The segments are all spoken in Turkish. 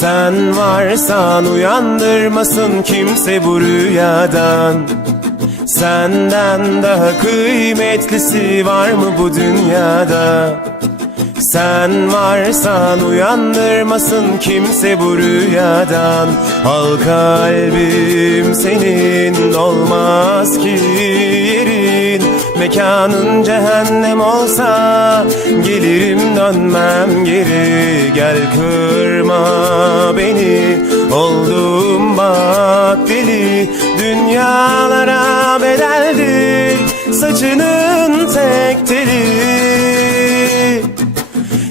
Sen varsan uyandırmasın kimse bu rüyadan. Senden daha kıymetlisi var mı bu dünyada? Sen varsan uyandırmasın kimse bu rüyadan. Al kalbim senin olmaz Mekanın cehennem olsa Gelirim dönmem geri Gel kırma beni. Oldum bak deli Dünyalara bedeldir Saçının tek teli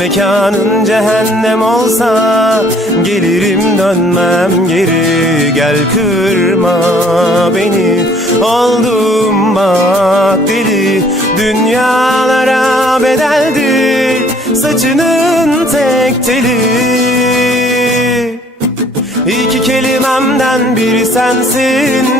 Mekanın cehennem olsa Gelirim dönmem geri. Gel kırma beni Oldum bak deli. Dünyalara bedeldir Saçının tek teli. İki kelimemden biri sensin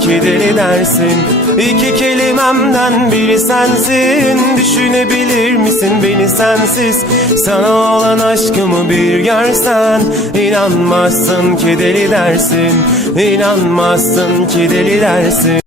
ki deli dersin. İki kelimemden biri sensin. Düşünebilir misin beni sensiz? Sana olan aşkımı bir görsen inanmazsın ki deli dersin. İnanmazsın ki deli dersin